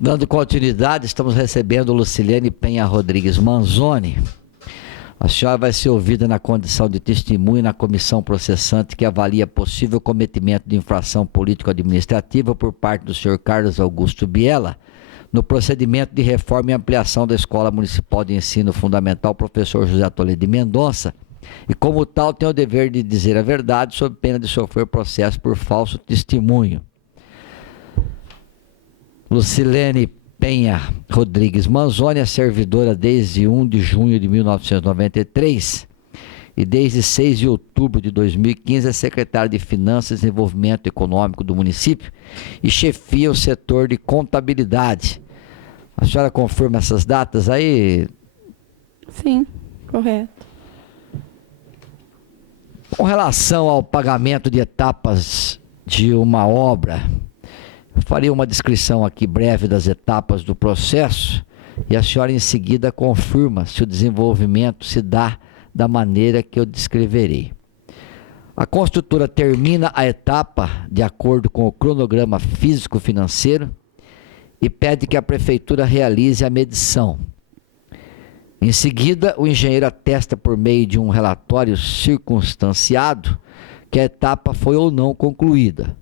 Dando continuidade, estamos recebendo Lucilene Penha Rodrigues Manzoni. A senhora vai ser ouvida na condição de testemunha na comissão processante que avalia possível cometimento de infração político-administrativa por parte do senhor Carlos Augusto Biella no procedimento de reforma e ampliação da Escola Municipal de Ensino Fundamental Professor José Toledo de Mendonça e, como tal, tem o dever de dizer a verdade sob pena de sofrer processo por falso testemunho. Lucilene Penha Rodrigues Manzoni é servidora desde 1 de junho de 1993 e desde 6 de outubro de 2015 é secretária de Finanças e Desenvolvimento Econômico do município e chefia o setor de contabilidade. A senhora confirma essas datas aí? Sim, correto. Com relação ao pagamento de etapas de uma obra, eu faria uma descrição aqui breve das etapas do processo e a senhora em seguida confirma se o desenvolvimento se dá da maneira que eu descreverei. A construtora termina a etapa de acordo com o cronograma físico-financeiro e pede que a prefeitura realize a medição. Em seguida, o engenheiro atesta por meio de um relatório circunstanciado que a etapa foi ou não concluída.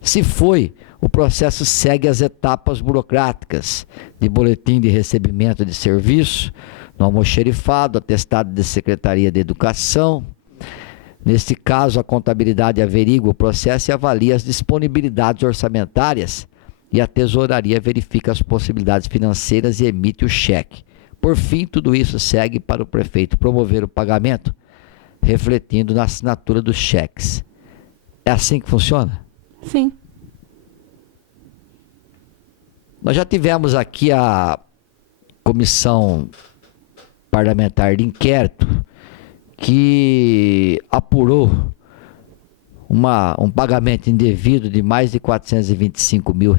Se foi, o processo segue as etapas burocráticas de boletim de recebimento de serviço, no almoxerifado, atestado de Secretaria de Educação. Neste caso, a contabilidade averigua o processo e avalia as disponibilidades orçamentárias e a tesouraria verifica as possibilidades financeiras e emite o cheque. Por fim, tudo isso segue para o prefeito promover o pagamento, refletindo na assinatura dos cheques. É assim que funciona? Sim. Nós já tivemos aqui a comissão parlamentar de inquérito que apurou um pagamento indevido de mais de R$425 mil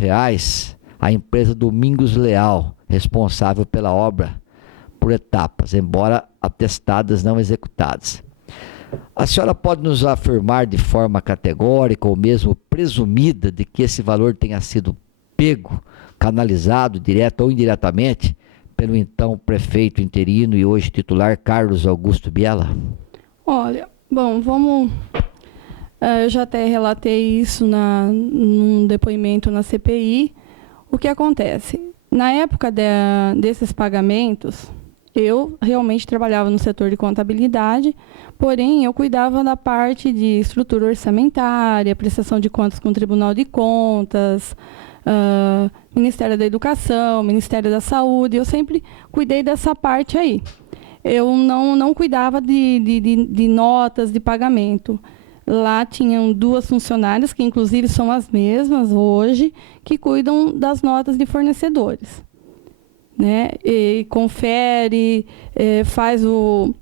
à empresa Domingos Leal, responsável pela obra por etapas, embora atestadas não executadas. A senhora pode nos afirmar de forma categórica ou mesmo presumida de que esse valor tenha sido pego, canalizado, direto ou indiretamente, pelo então prefeito interino e hoje titular Carlos Augusto Biella? Olha, bom, vamos... eu já até relatei isso num depoimento na CPI. O que acontece? Na época desses pagamentos, eu realmente trabalhava no setor de contabilidade, porém eu cuidava da parte de estrutura orçamentária, prestação de contas com o Tribunal de Contas, Ministério da Educação, Ministério da Saúde. Eu sempre cuidei dessa parte aí. Eu não cuidava de notas de pagamento. Lá tinham 2 funcionárias, que inclusive são as mesmas hoje, que cuidam das notas de fornecedores, né? E confere, faz o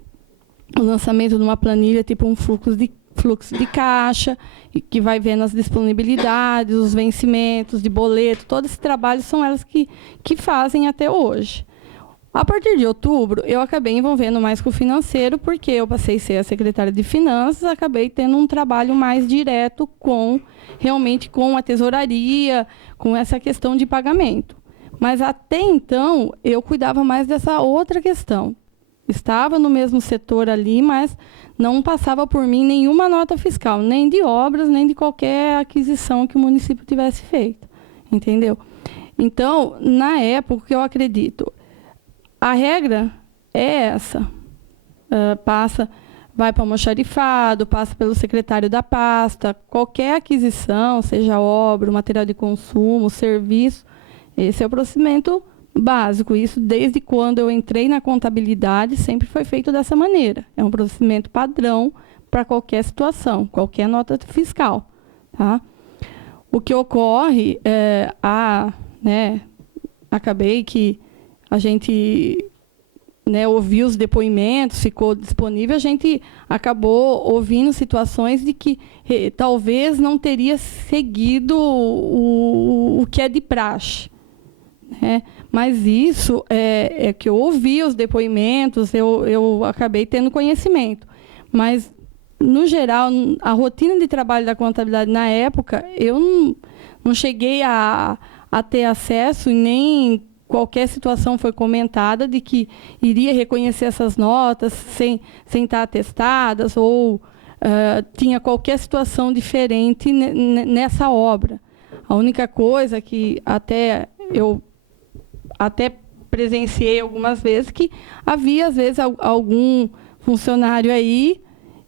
lançamento de uma planilha, tipo um fluxo de caixa, que vai vendo as disponibilidades, os vencimentos de boleto. Todo esse trabalho são elas que fazem até hoje. A partir de outubro, eu acabei envolvendo mais com o financeiro, porque eu passei a ser a secretária de Finanças, acabei tendo um trabalho mais direto realmente com a tesouraria, com essa questão de pagamento. Mas até então, eu cuidava mais dessa outra questão. Estava no mesmo setor ali, mas não passava por mim nenhuma nota fiscal, nem de obras, nem de qualquer aquisição que o município tivesse feito, entendeu? Então, na época, eu acredito, a regra é essa. Vai para o almoxarifado, passa pelo secretário da pasta, qualquer aquisição, seja obra, material de consumo, serviço, esse é o procedimento básico. Isso desde quando eu entrei na contabilidade sempre foi feito dessa maneira. É um procedimento padrão para qualquer situação, qualquer nota fiscal, tá? O que ocorre acabei que a gente ouviu os depoimentos, ficou disponível, a gente acabou ouvindo situações de que talvez não teria seguido o que é de praxe, né? Mas isso é que eu ouvi os depoimentos, eu acabei tendo conhecimento. Mas, no geral, a rotina de trabalho da contabilidade na época, eu não cheguei a a ter acesso e nem qualquer situação foi comentada de que iria reconhecer essas notas sem estar atestadas ou tinha qualquer situação diferente nessa obra. A única coisa que eu presenciei algumas vezes que havia, às vezes, algum funcionário aí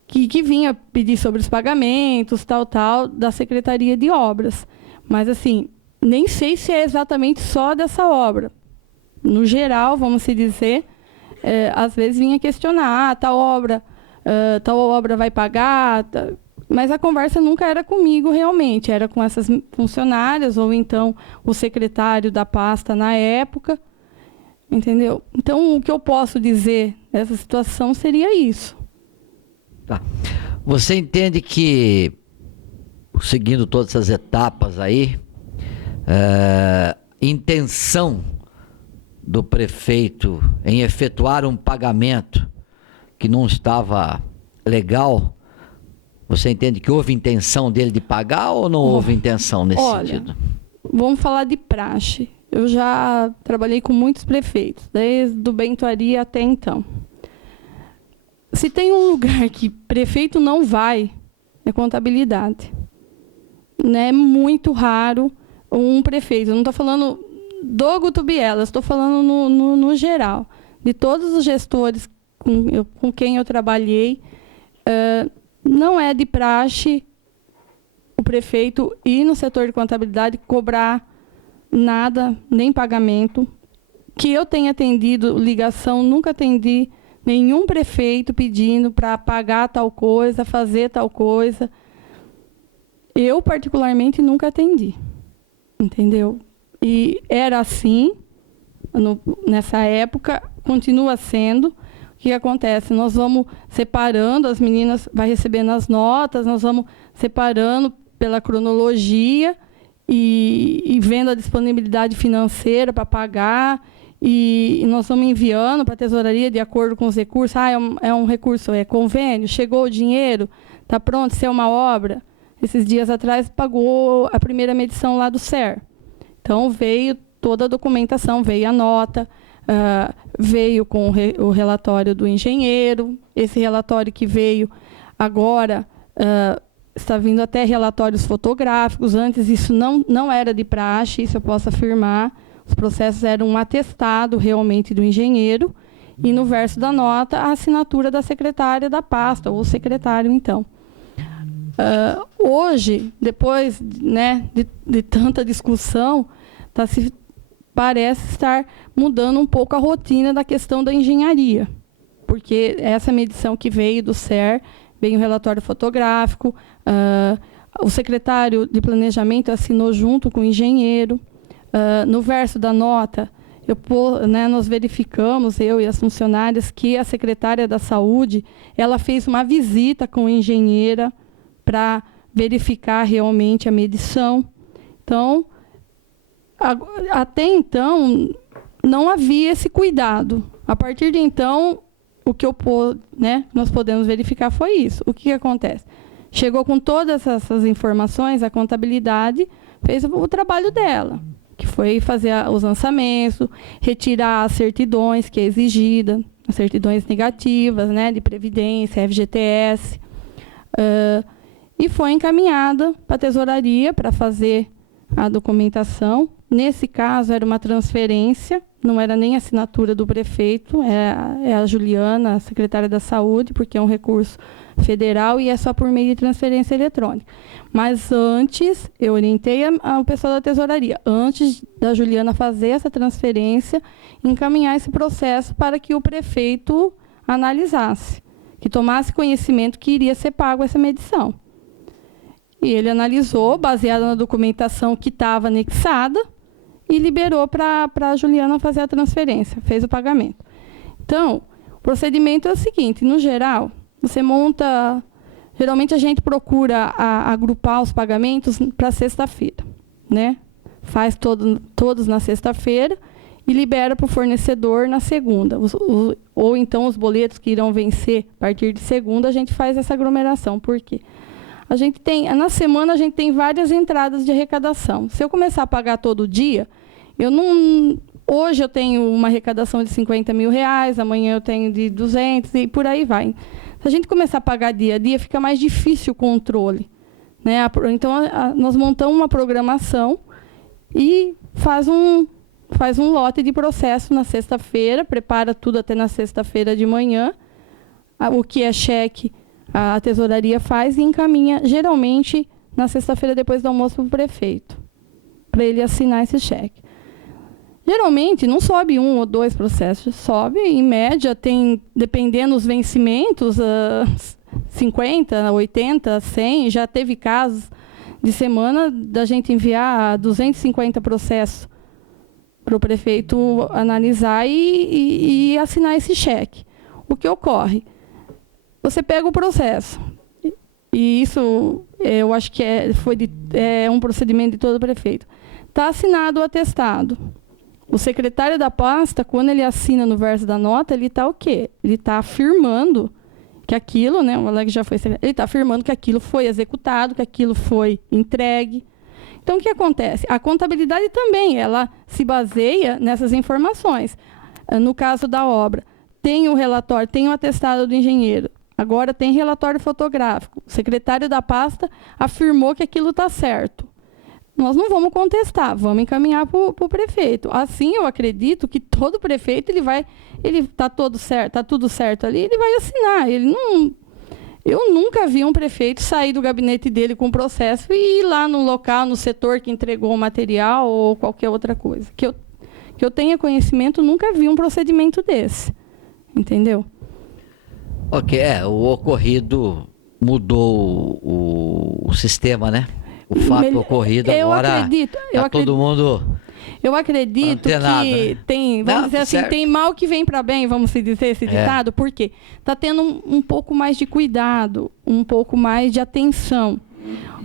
que vinha pedir sobre os pagamentos, tal, da Secretaria de Obras. Mas, assim, nem sei se é exatamente só dessa obra. No geral, vamos se dizer, às vezes vinha questionar, tal obra vai pagar, mas a conversa nunca era comigo realmente, era com essas funcionárias ou então o secretário da pasta na época, entendeu? Então, o que eu posso dizer nessa situação seria isso. Tá. Você entende que, seguindo todas essas etapas aí, intenção do prefeito em efetuar um pagamento que não estava legal, você entende que houve intenção dele de pagar ou não houve intenção nesse sentido? Vamos falar de praxe. Eu já trabalhei com muitos prefeitos, desde o Bento Ari até então. Se tem um lugar que prefeito não vai, é contabilidade. É muito raro um prefeito, eu não estou falando do Guto Bielas, estou falando no geral, de todos os gestores com quem eu trabalhei, não é de praxe o prefeito ir no setor de contabilidade cobrar nada, nem pagamento. Que eu tenha atendido ligação, nunca atendi nenhum prefeito pedindo para pagar tal coisa, fazer tal coisa. Eu, particularmente, nunca atendi, entendeu? E era assim, nessa época, continua sendo. O que acontece? Nós vamos separando, as meninas vão recebendo as notas, nós vamos separando pela cronologia e vendo a disponibilidade financeira para pagar, e nós vamos enviando para a tesouraria de acordo com os recursos. É um recurso, é convênio, chegou o dinheiro, está pronto, se é uma obra. Esses dias atrás pagou a primeira medição lá do SER. Então, veio toda a documentação, veio a nota, veio com o relatório do engenheiro. Esse relatório que veio agora está vindo até relatórios fotográficos. Antes isso não era de praxe, isso eu posso afirmar. Os processos eram um atestado realmente do engenheiro e no verso da nota a assinatura da secretária da pasta, ou secretário, então. Hoje, depois, né, de tanta discussão, parece estar mudando um pouco a rotina da questão da engenharia, porque essa medição que veio do SER, veio um relatório fotográfico, o secretário de planejamento assinou junto com o engenheiro. No verso da nota, nós verificamos, eu e as funcionárias, que a secretária da Saúde ela fez uma visita com a engenheira para verificar realmente a medição. Então, até então, não havia esse cuidado. A partir de então, o que nós podemos verificar foi isso. O que acontece? Chegou com todas essas informações, a contabilidade fez o trabalho dela, que foi fazer os lançamentos, retirar as certidões que é exigida, as certidões negativas, né, de Previdência, FGTS, e foi encaminhada para a tesouraria para fazer a documentação. Nesse caso, era uma transferência, não era nem assinatura do prefeito, é a Juliana, a secretária da Saúde, porque é um recurso federal e é só por meio de transferência eletrônica. Mas antes, eu orientei o pessoal da tesouraria, antes da Juliana fazer essa transferência, encaminhar esse processo para que o prefeito analisasse, que tomasse conhecimento que iria ser pago essa medição. E ele analisou, baseado na documentação que estava anexada, e liberou para a Juliana fazer a transferência, fez o pagamento. Então, o procedimento é o seguinte, no geral, você monta... Geralmente a gente procura agrupar os pagamentos para sexta-feira, né? Faz todos na sexta-feira e libera para o fornecedor na segunda. Ou então os boletos que irão vencer a partir de segunda, a gente faz essa aglomeração. Por quê? Na semana a gente tem várias entradas de arrecadação. Se eu começar a pagar todo dia, hoje eu tenho uma arrecadação de 50 mil reais, amanhã eu tenho de 200 e por aí vai. Se a gente começar a pagar dia a dia, fica mais difícil o controle, né? Então, nós montamos uma programação e faz um lote de processo na sexta-feira, prepara tudo até na sexta-feira de manhã. O que é cheque, a tesouraria faz e encaminha, geralmente, na sexta-feira depois do almoço para o prefeito, para ele assinar esse cheque. Geralmente, não sobe 1 ou 2 processos, sobe, em média, dependendo dos vencimentos, 50, 80, 100, já teve casos de semana da gente enviar 250 processos para o prefeito analisar e assinar esse cheque. O que ocorre? Você pega o processo, e isso eu acho que é um procedimento de todo prefeito. Está assinado o atestado. O secretário da pasta, quando ele assina no verso da nota, ele está o quê? Ele está afirmando que aquilo, né, o Alex já foi secretário, ele está afirmando que aquilo foi executado, que aquilo foi entregue. Então, o que acontece? A contabilidade também, ela se baseia nessas informações. No caso da obra, tem o relatório, tem o atestado do engenheiro, agora tem relatório fotográfico. O secretário da pasta afirmou que aquilo está certo. Nós não vamos contestar, vamos encaminhar para o prefeito. Assim, eu acredito que todo prefeito, ele está tudo certo ali, ele vai assinar. Eu nunca vi um prefeito sair do gabinete dele com o processo e ir lá no local, no setor que entregou o material ou qualquer outra coisa. Que eu tenha conhecimento, nunca vi um procedimento desse. Entendeu? Ok, o ocorrido mudou o sistema, né? O fato ocorrido agora todo mundo... Eu acredito antenado, que né? tem, vamos dizer assim, tem mal que vem para bem, vamos dizer esse ditado, porque está tendo um pouco mais de cuidado, um pouco mais de atenção.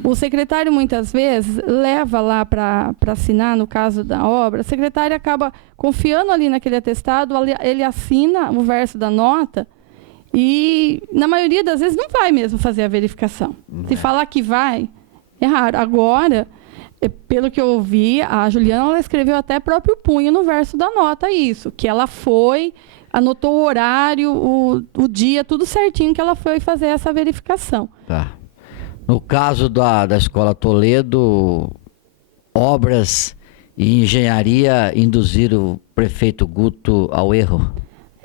O secretário, muitas vezes, leva lá para assinar, no caso da obra, o secretário acaba confiando ali naquele atestado, ele assina o verso da nota e, na maioria das vezes, não vai mesmo fazer a verificação. Se falar que vai, é raro. Agora, pelo que eu ouvi, a Juliana, ela escreveu até próprio punho no verso da nota isso, que ela foi, anotou o horário, o dia, tudo certinho que ela foi fazer essa verificação. Tá. No caso da Escola Toledo, obras e engenharia induziram o prefeito Guto ao erro?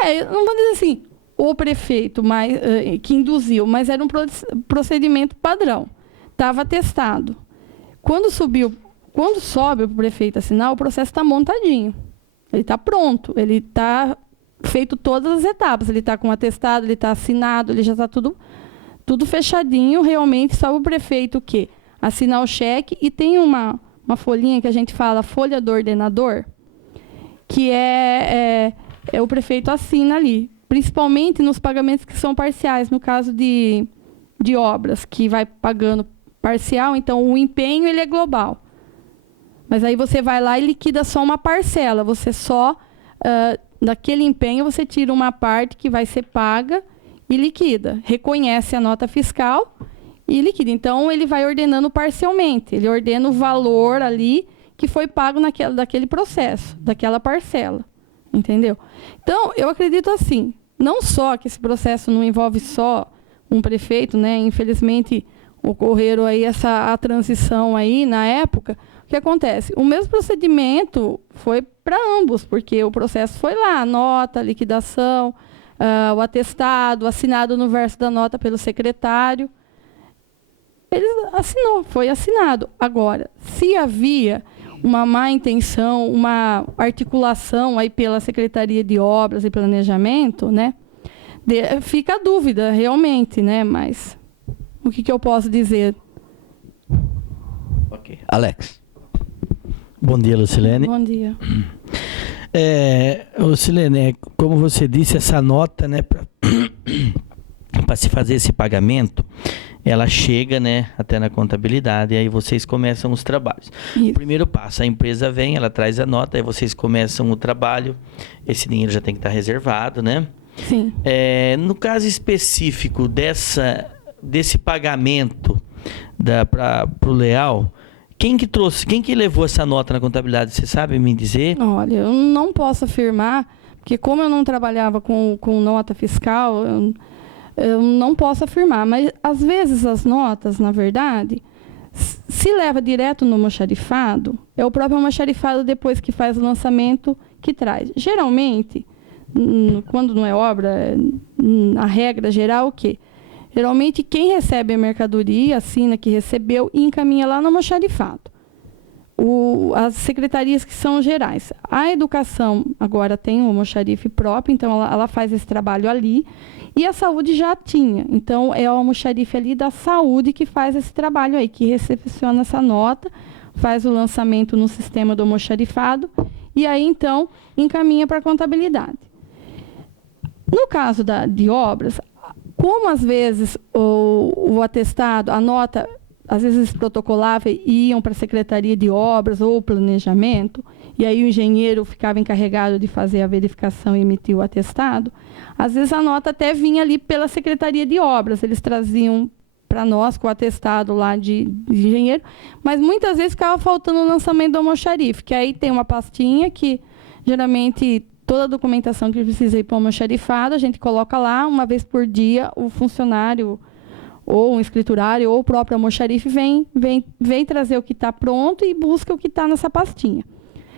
Eu não vou dizer assim, o prefeito que induziu, mas era um procedimento padrão. Estava atestado. Quando sobe para o prefeito assinar, o processo está montadinho. Ele está pronto, ele está feito todas as etapas. Ele está com atestado, ele está assinado, ele já está tudo fechadinho. Realmente, só o prefeito que assinar o cheque. E tem uma folhinha que a gente fala, folha do ordenador, que o prefeito assina ali. Principalmente nos pagamentos que são parciais, no caso de obras, que vai pagando parcial, então o empenho ele é global. Mas aí você vai lá e liquida só uma parcela. Você só, daquele empenho, você tira uma parte que vai ser paga e liquida. Reconhece a nota fiscal e liquida. Então, ele vai ordenando parcialmente. Ele ordena o valor ali que foi pago daquele processo, daquela parcela. Entendeu? Então, eu acredito assim, não só que esse processo não envolve só um prefeito, né? Infelizmente, ocorreram aí a transição aí na época. O que acontece? O mesmo procedimento foi para ambos, porque o processo foi lá, a nota, a liquidação, o atestado, assinado no verso da nota pelo secretário. Ele foi assinado. Agora, se havia uma má intenção, uma articulação aí pela Secretaria de Obras e Planejamento, né? Fica a dúvida, realmente, né? Mas o que eu posso dizer? Ok. Alex. Bom dia, Lucilene. Bom dia. Lucilene, como você disse, essa nota, né, para se fazer esse pagamento, ela chega, né, até na contabilidade, e aí vocês começam os trabalhos. Isso. O primeiro passo, a empresa vem, ela traz a nota, aí vocês começam o trabalho, esse dinheiro já tem que estar reservado, né? Sim. No caso específico desse pagamento, para o Leal, quem que levou essa nota na contabilidade? Você sabe me dizer? Olha, eu não posso afirmar, porque como eu não trabalhava com nota fiscal, eu não posso afirmar. Mas, às vezes, as notas, na verdade, se leva direto no almoxarifado, é o próprio almoxarifado, depois que faz o lançamento, que traz. Geralmente, quando não é obra, a regra geral, o quê? Geralmente, quem recebe a mercadoria, assina que recebeu e encaminha lá no almoxarifado. As secretarias que são gerais. A educação agora tem um almoxarife próprio, então ela faz esse trabalho ali. E a saúde já tinha. Então, é o almoxarife ali da saúde que faz esse trabalho aí, que recepciona essa nota, faz o lançamento no sistema do almoxarifado e aí, então, encaminha para a contabilidade. No caso de obras, como às vezes o atestado, a nota, às vezes protocolava e iam para a Secretaria de Obras ou Planejamento, e aí o engenheiro ficava encarregado de fazer a verificação e emitir o atestado, às vezes a nota até vinha ali pela Secretaria de Obras, eles traziam para nós com o atestado lá de engenheiro, mas muitas vezes ficava faltando o lançamento do almoxarife, que aí tem uma pastinha que geralmente toda a documentação que precisa ir para o almoxarifado, a gente coloca lá, uma vez por dia, o funcionário ou um escriturário ou o próprio almoxarife vem trazer o que está pronto e busca o que está nessa pastinha.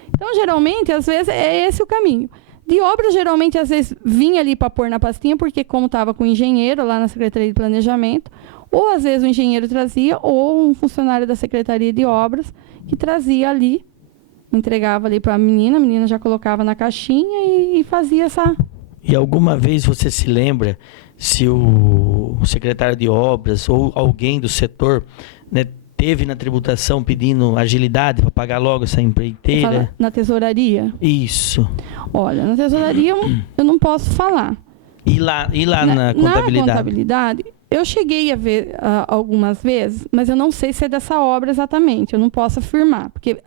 Então, geralmente, às vezes, é esse o caminho. De obra, geralmente, às vezes, vinha ali para pôr na pastinha, porque como estava com o engenheiro lá na Secretaria de Planejamento, ou às vezes o engenheiro trazia, ou um funcionário da Secretaria de Obras que trazia ali, entregava ali para a menina já colocava na caixinha e fazia essa... E alguma vez você se lembra se o secretário de obras ou alguém do setor, né, teve na tributação pedindo agilidade para pagar logo essa empreiteira? Fala na tesouraria? Isso. Olha, na tesouraria eu não posso falar. E lá na contabilidade? Na contabilidade, eu cheguei a ver algumas vezes, mas eu não sei se é dessa obra exatamente, eu não posso afirmar. Porque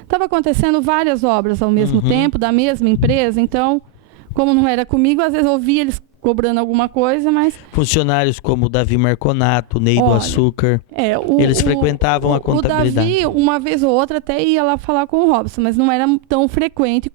estava acontecendo várias obras ao mesmo tempo, da mesma empresa, então, como não era comigo, às vezes eu ouvia eles cobrando alguma coisa, mas... Funcionários como o Davi Marconato, Ney do Açúcar, eles frequentavam a contabilidade. O Davi, uma vez ou outra, até ia lá falar com o Robson, mas não era tão frequente